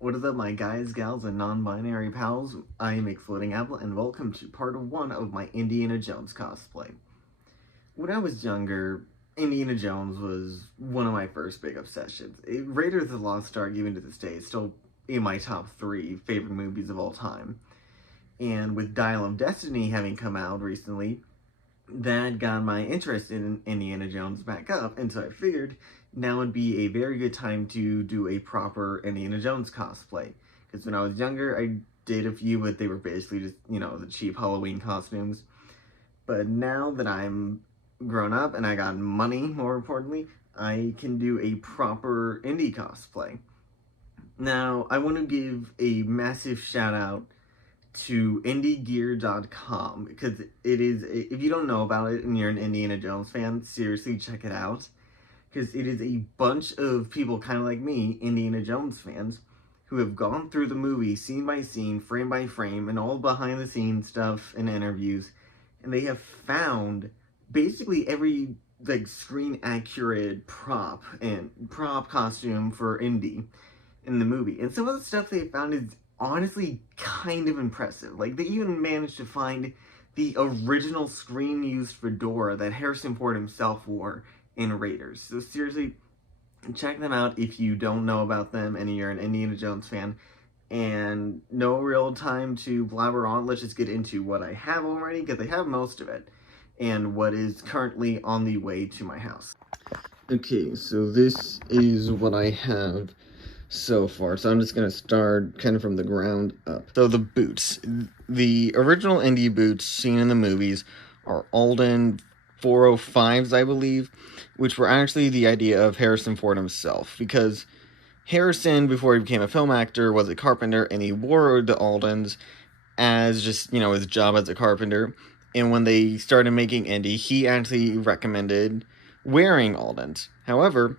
What is up, my guys, gals, and non-binary pals? I am Floating Apple, and welcome to part 1 of my Indiana Jones cosplay. When I was younger, Indiana Jones was one of my first big obsessions. Raiders of the Lost Ark, even to this day, is still in my top 3 favorite movies of all time. And with Dial of Destiny having come out recently, that got my interest in Indiana Jones back up, and so I figured now would be a very good time to do a proper Indiana Jones cosplay. Because when I was younger, I did a few, but they were basically just, the cheap Halloween costumes. But now that I'm grown up and I got money, more importantly, I can do a proper Indy cosplay. Now, I want to give a massive shout out to indygear.com because it is, if you don't know about it and you're an Indiana Jones fan, seriously check it out, because it is a bunch of people kind of like me, Indiana Jones fans, who have gone through the movie scene by scene, frame by frame, and all behind the scenes stuff and interviews, and they have found basically every like screen accurate prop costume for Indy in the movie. And some of the stuff they found is honestly kind of impressive. Like, they even managed to find the original screen-used fedora that Harrison Ford himself wore in Raiders. So seriously, check them out if you don't know about them and you're an Indiana Jones fan. And no real time to blabber on, let's just get into what I have already, because I have most of it, and what is currently on the way to my house. Okay, so this is what I have so far, so I'm just gonna start kind of from the ground up. So the boots, the original Indy boots seen in the movies are Alden 405s, I believe, which were actually the idea of Harrison Ford himself, because Harrison, before he became a film actor, was a carpenter, and he wore the Aldens as just, his job as a carpenter. And when they started making Indy, he actually recommended wearing Aldens. However,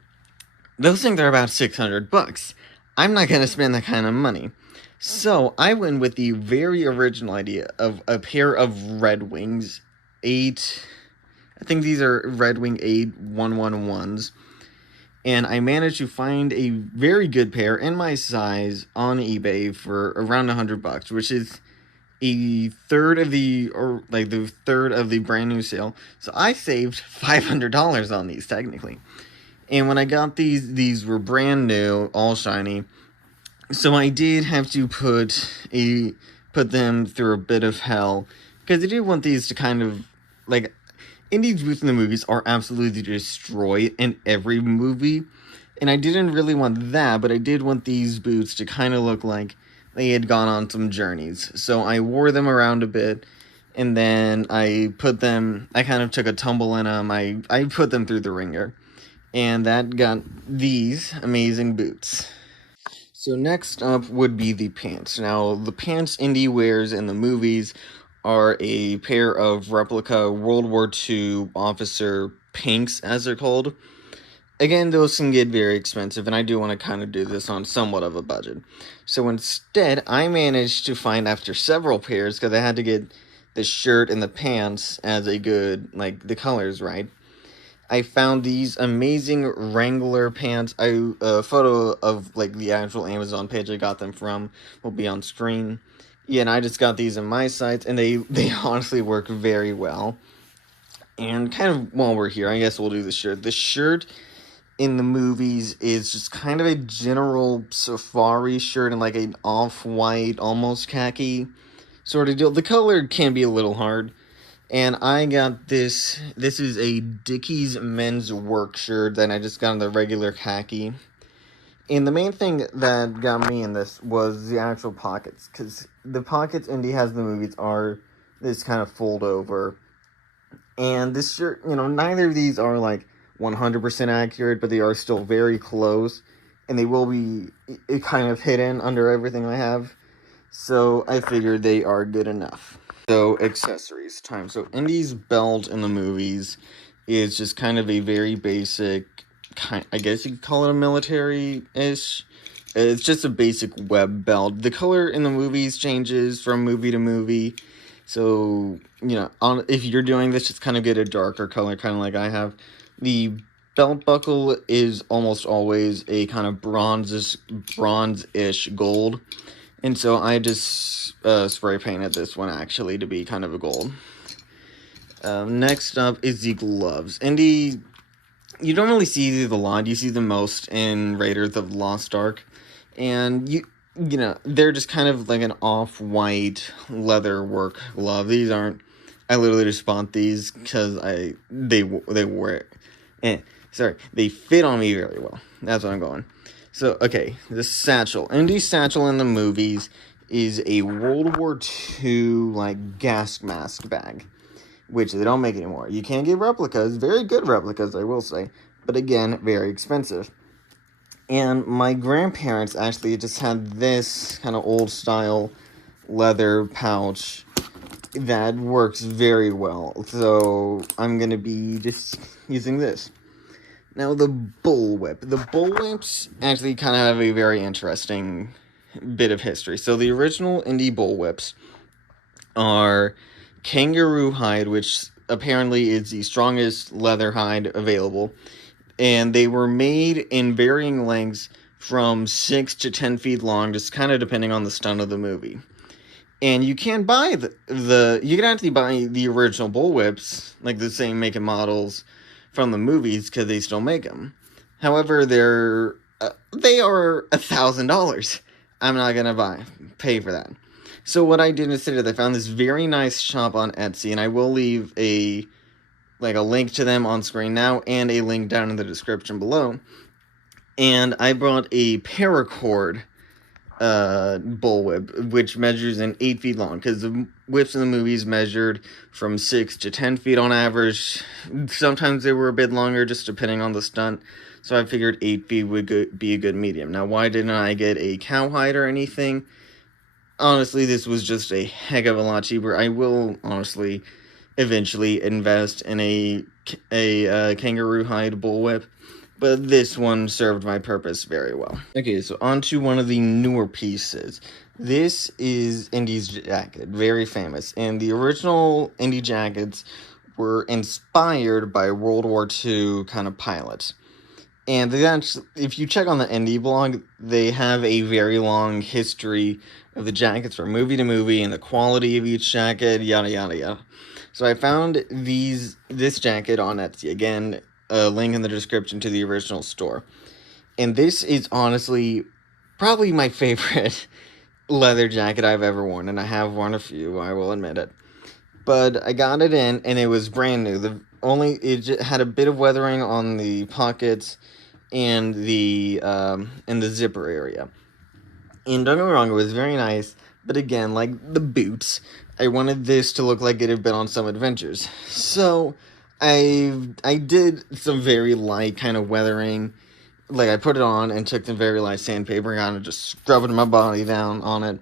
those things are about $600. I'm not going to spend that kind of money. So I went with the very original idea of a pair of Red Wings 8. I think these are Red Wing 8111s. And I managed to find a very good pair in my size on eBay for around $100, which is a third of the brand new sale. So I saved $500 on these technically. And when I got these were brand new, all shiny. So I did have to put them through a bit of hell, because I did want these to kind of, like, Indy's boots in the movies are absolutely destroyed in every movie. And I didn't really want that, but I did want these boots to kind of look like they had gone on some journeys. So I wore them around a bit, and then I kind of took a tumble in them. I put them through the ringer. And that got these amazing boots. So next up would be the pants. Now, the pants Indy wears in the movies are a pair of replica World War II officer pinks, as they're called. Again, those can get very expensive, and I do want to kind of do this on somewhat of a budget. So instead, I managed to find, after several pairs, because I had to get the shirt and the pants as a good, the colors right, I found these amazing Wrangler pants. A photo of the actual Amazon page I got them from will be on screen. Yeah, and I just got these in my size, and they honestly work very well. And kind of while we're here, I guess we'll do the shirt. The shirt in the movies is just kind of a general safari shirt and an off-white, almost khaki sort of deal. The color can be a little hard. And I got this. This is a Dickies men's work shirt that I just got in the regular khaki. And the main thing that got me in this was the actual pockets, because the pockets Indy has in the movies are this kind of fold over. And this shirt, neither of these are 100% accurate, but they are still very close. And they will be kind of hidden under everything I have. So I figured they are good enough. So, accessories time. So, Indy's belt in the movies is just kind of a very basic, I guess you could call it a military-ish. It's just a basic web belt. The color in the movies changes from movie to movie. So, if you're doing this, just kind of get a darker color, kind of like I have. The belt buckle is almost always a kind of bronze-ish gold. And so I just spray painted this one actually to be kind of a gold. Next up is the gloves. Indy, you don't really see these a lot. You see them most in Raiders of the Lost Ark. And you know, they're just kind of like an off-white leather work glove. These aren't, I literally just bought these because they wear, they fit on me very well. That's what I'm going. So, okay, the satchel. Indy's satchel in the movies is a World War II, like, gas mask bag, which they don't make anymore. You can get replicas, very good replicas, I will say, but again, very expensive. And my grandparents actually just had this kind of old-style leather pouch that works very well, so I'm going to be just using this. Now, the bullwhip. The bullwhips actually kind of have a very interesting bit of history. So, the original Indy bullwhips are kangaroo hide, which apparently is the strongest leather hide available. And they were made in varying lengths from 6 to 10 feet long, just kind of depending on the stunt of the movie. And you can buy you can actually buy the original bullwhips, like the same make and models from the movies, because they still make them. However, they are $1,000. I'm not gonna pay for that. So what I did instead is I found this very nice shop on Etsy, and I will leave a link to them on screen now and a link down in the description below. And I brought a paracord bullwhip, which measures in 8 feet long, because the whips in the movies measured from 6 to 10 feet on average. Sometimes they were a bit longer, just depending on the stunt, so I figured 8 feet would be a good medium. Now, why didn't I get a cowhide or anything? Honestly, this was just a heck of a lot cheaper. I will, honestly, eventually invest in a kangaroo hide bullwhip, but this one served my purpose very well. Okay, so on to one of the newer pieces. This is Indy's jacket, very famous, and the original Indy jackets were inspired by World War II kind of pilots. And they actually, if you check on the Indy blog, they have a very long history of the jackets from movie to movie and the quality of each jacket, yada yada yada. So I found this jacket on Etsy. Again, a link in the description to the original store. And this is honestly probably my favorite leather jacket I've ever worn, and I have worn a few, I will admit it. But I got it in, and it was brand new. It had a bit of weathering on the pockets and the zipper area. And don't get me wrong, it was very nice, but again, like the boots, I wanted this to look like it had been on some adventures. So I did some very light kind of weathering. Like, I put it on and took some very light sandpaper and kind of just scrubbing my body down on it.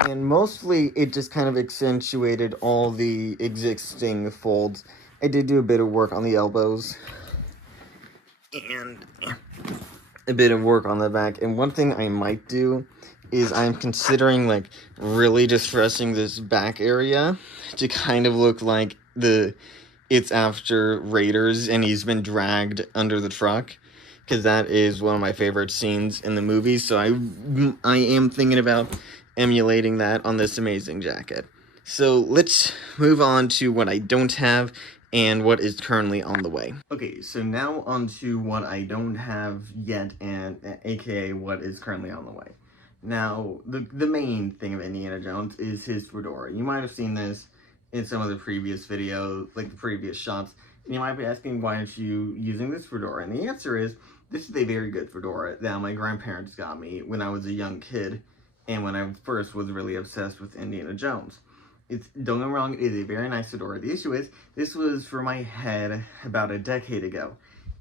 And mostly, it just kind of accentuated all the existing folds. I did do a bit of work on the elbows. And a bit of work on the back. And one thing I might do is I'm considering, like, really distressing this back area to kind of look like it's after Raiders and he's been dragged under the truck, because that is one of my favorite scenes in the movie. So I am thinking about emulating that on this amazing jacket. So let's move on to what I don't have and what is currently on the way. Okay, so now on to what I don't have yet, and aka what is currently on the way. Now, the main thing of Indiana Jones is his fedora. You might have seen this in some of the previous videos, like the previous shots, and you might be asking, why aren't you using this fedora? And the answer is, this is a very good fedora that my grandparents got me when I was a young kid, and when I first was really obsessed with Indiana Jones. Don't get me wrong, it is a very nice fedora. The issue is, this was for my head about a decade ago.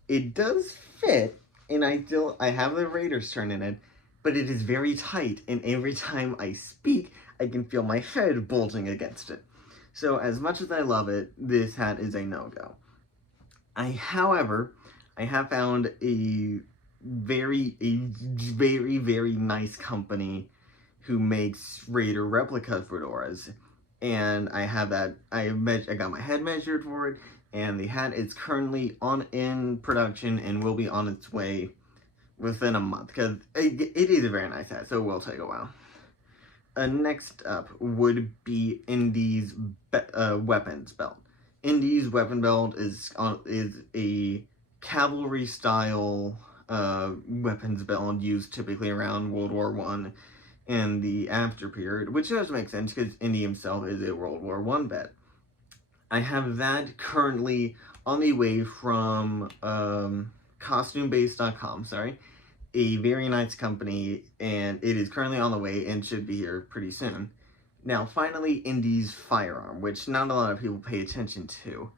It does fit, and I have the Raiders turn in it, but it is very tight, and every time I speak, I can feel my head bulging against it. So, as much as I love it, this hat is a no-go. However, I have found a very, very nice company who makes Raider replica fedoras. And I have that, I got my head measured for it. and the hat is currently in production and will be on its way within a month, because it is a very nice hat, so it will take a while. Next up would be Indy's weapons belt. Indy's weapon belt is a cavalry style weapons belt used typically around World War I and the after period, which does make sense because Indy himself is a World War I vet. I have that currently on the way from costumebase.com, a very nice company, and it is currently on the way and should be here pretty soon. Now, finally, Indy's firearm, which not a lot of people pay attention to.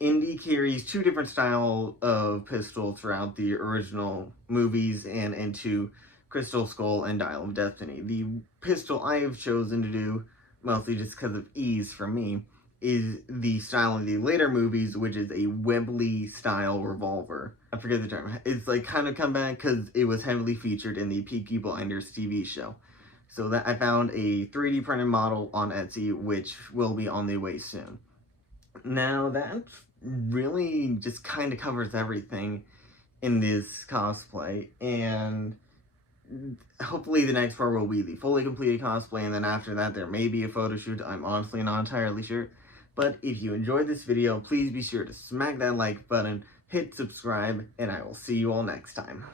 Indy carries two different styles of pistols throughout the original movies and into Crystal Skull and Dial of Destiny. The pistol I have chosen to do, mostly just because of ease for me, is the style in the later movies, which is a Webley style revolver. I forget the term. It's like kind of come back because it was heavily featured in the Peaky Blinders TV show. So that I found a 3D printed model on Etsy, which will be on the way soon. Now that really just kind of covers everything in this cosplay, and hopefully the next part will be the fully completed cosplay, and then after that there may be a photo shoot. I'm honestly not entirely sure. But if you enjoyed this video, please be sure to smack that like button, hit subscribe, and I will see you all next time.